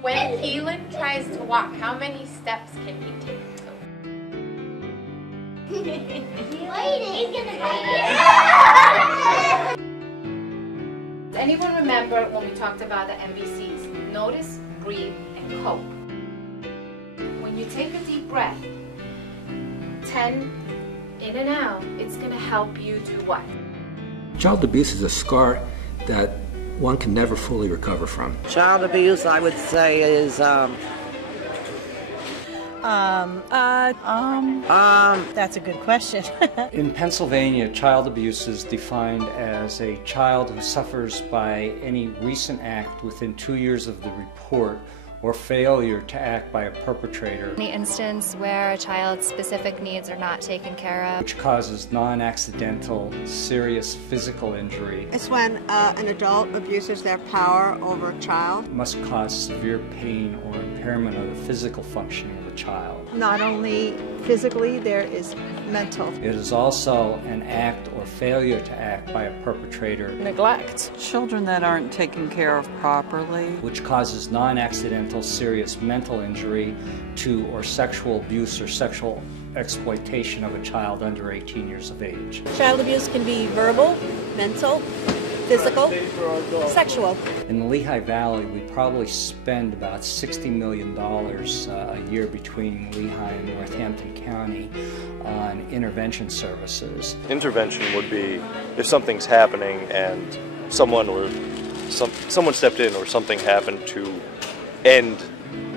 When Keelan tries to walk, how many steps can he take? Does anyone remember when we talked about the MVCs? Notice, breathe, and cope. When you take a deep breath, 10 in and out, it's going to help you do what? Child abuse is a scar that one can never fully recover from. Child abuse, I would say, is That's a good question. In Pennsylvania, child abuse is defined as a child who suffers by any recent act within 2 years of the report or failure to act by a perpetrator. Any instance where a child's specific needs are not taken care of. Which causes non-accidental, serious physical injury. It's when an adult abuses their power over a child. Must cause severe pain or impairment of the physical functioning of a child. Not only physically, there is mental. It is also an act or failure to act by a perpetrator. Neglect. children that aren't taken care of properly. Which causes non-accidental serious mental injury to or sexual abuse or sexual exploitation of a child under 18 years of age. Child abuse can be verbal, mental, physical, sexual. In the Lehigh Valley, we probably spend about $60 million a year between Lehigh and Northampton County on intervention services. Intervention would be if something's happening and someone stepped in or something happened to end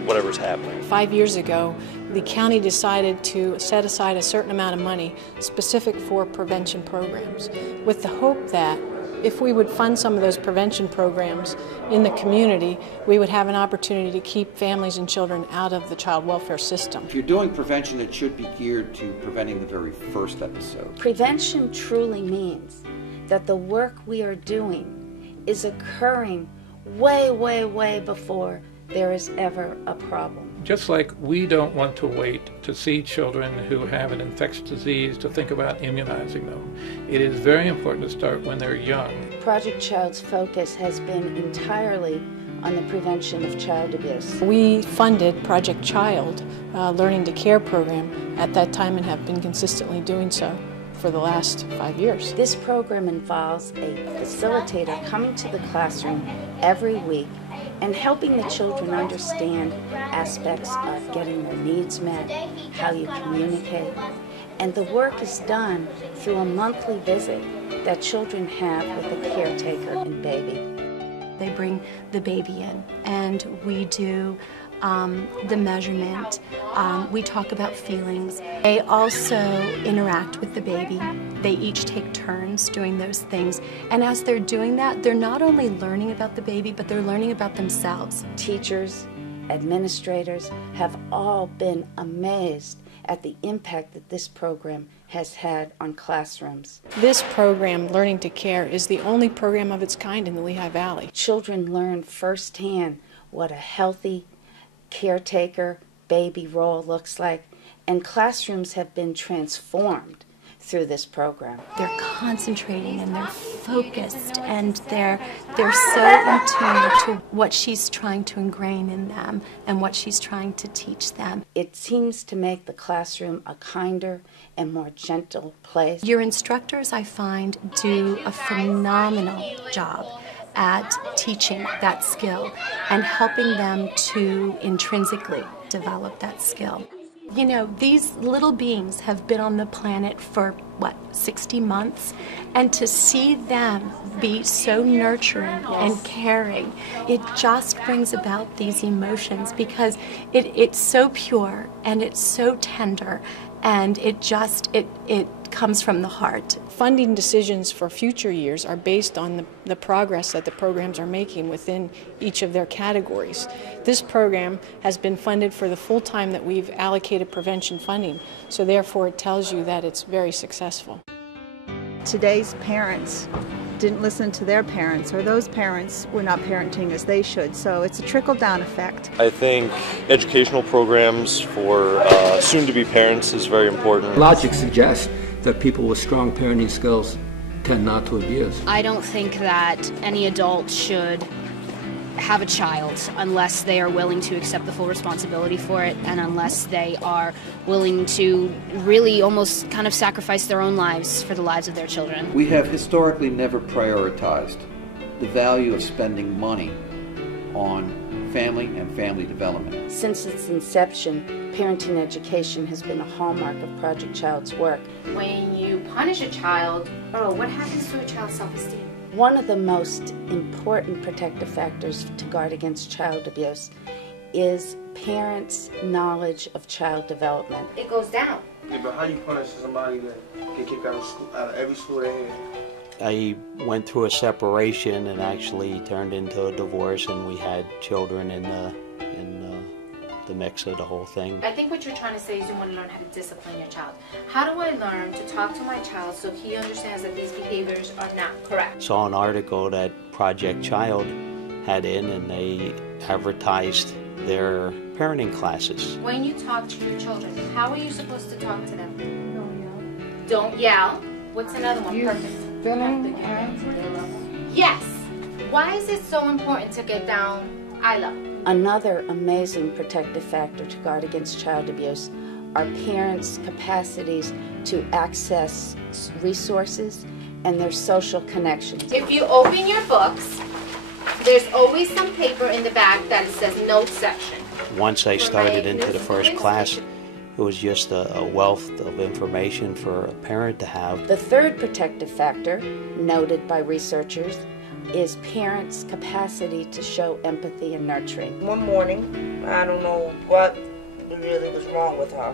whatever's happening. 5 years ago, the county decided to set aside a certain amount of money specific for prevention programs, with the hope that if we would fund some of those prevention programs in the community, we would have an opportunity to keep families and children out of the child welfare system. If you're doing prevention, it should be geared to preventing the very first episode. Prevention truly means that the work we are doing is occurring way, way, way before there is ever a problem. Just like we don't want to wait to see children who have an infectious disease to think about immunizing them, it is very important to start when they're young. Project Child's focus has been entirely on the prevention of child abuse. We funded Project Child Learning to Care program at that time and have been consistently doing so for the last 5 years. This program involves a facilitator coming to the classroom every week and helping the children understand aspects of getting their needs met, how you communicate. And the work is done through a monthly visit that children have with a caretaker and baby. They bring the baby in and we do the measurement. We talk about feelings. They also interact with the baby. They each take turns doing those things. And as they're doing that, they're not only learning about the baby, but they're learning about themselves. Teachers, administrators have all been amazed at the impact that this program has had on classrooms. This program, Learning to Care, is the only program of its kind in the Lehigh Valley. Children learn firsthand what a healthy caretaker baby role looks like, and classrooms have been transformed through this program. They're concentrating and they're focused and they're so in tune to what she's trying to ingrain in them and what she's trying to teach them. It seems to make the classroom a kinder and more gentle place. Your instructors, I find, do a phenomenal job at teaching that skill and helping them to intrinsically develop that skill. You know, these little beings have been on the planet for, 60 months? And to see them be so nurturing and caring, it just brings about these emotions because it's so pure and it's so tender and it comes from the heart. Funding decisions for future years are based on the progress that the programs are making within each of their categories. This program has been funded for the full time that we've allocated prevention funding, so therefore it tells you that it's very successful. Today's parents didn't listen to their parents, or those parents were not parenting as they should, so it's a trickle-down effect. I think educational programs for soon-to-be parents is very important. Logic suggests that people with strong parenting skills tend not to abuse. I don't think that any adult should have a child unless they are willing to accept the full responsibility for it, and unless they are willing to really almost kind of sacrifice their own lives for the lives of their children. We have historically never prioritized the value of spending money on family and family development. Since its inception, parenting education has been a hallmark of Project Child's work. When you punish a child, what happens to a child's self-esteem? One of the most important protective factors to guard against child abuse is parents' knowledge of child development. It goes down. Yeah, but how you punish somebody that get kicked out of school, out of every school they had? I went through a separation and actually turned into a divorce, and we had children in the mix of the whole thing. I think what you're trying to say is you want to learn how to discipline your child. How do I learn to talk to my child so he understands that these behaviors are not correct? Saw an article that Project Child had in, and they advertised their parenting classes. When you talk to your children, how are you supposed to talk to them? Don't yell. Don't yell. What's another one? Perfect. Yes. Why is it so important to get down eye level? Another amazing protective factor to guard against child abuse are parents' capacities to access resources and their social connections. If you open your books, there's always some paper in the back that says notes section. Once I started into the first class, it was just a wealth of information for a parent to have. The third protective factor, noted by researchers, is parents' capacity to show empathy and nurturing. One morning, I don't know what really was wrong with her,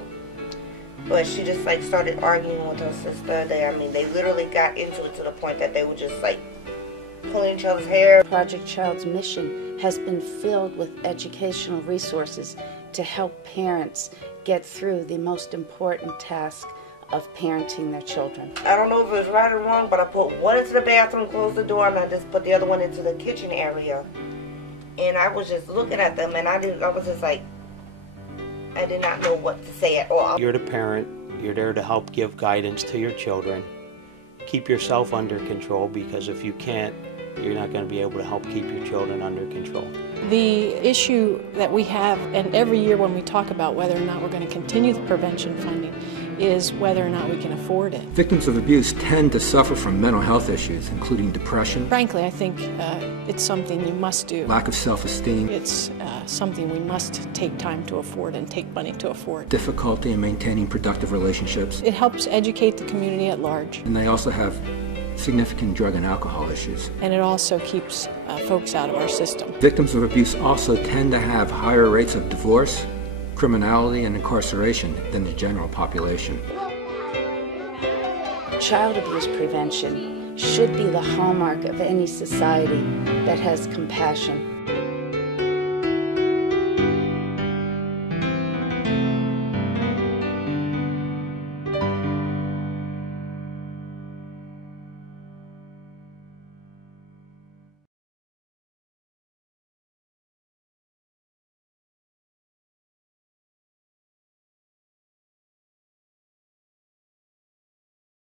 but she just started arguing with her sister. They literally got into it to the point that they were just pulling each other's hair. Project Child's mission has been filled with educational resources to help parents get through the most important task of parenting their children. I don't know if it was right or wrong, but I put one into the bathroom, closed the door, and I just put the other one into the kitchen area. And I was just looking at them, and I did not know what to say at all. You're the parent, you're there to help give guidance to your children. Keep yourself under control, because if you can't, you're not going to be able to help keep your children under control. The issue that we have, and every year when we talk about whether or not we're going to continue the prevention funding, is whether or not we can afford it. Victims of abuse tend to suffer from mental health issues, including depression. Frankly, I think it's something you must do. Lack of self-esteem. It's something we must take time to afford and take money to afford. Difficulty in maintaining productive relationships. It helps educate the community at large. And they also have significant drug and alcohol issues. And it also keeps folks out of our system. Victims of abuse also tend to have higher rates of divorce, criminality, and incarceration than the general population. Child abuse prevention should be the hallmark of any society that has compassion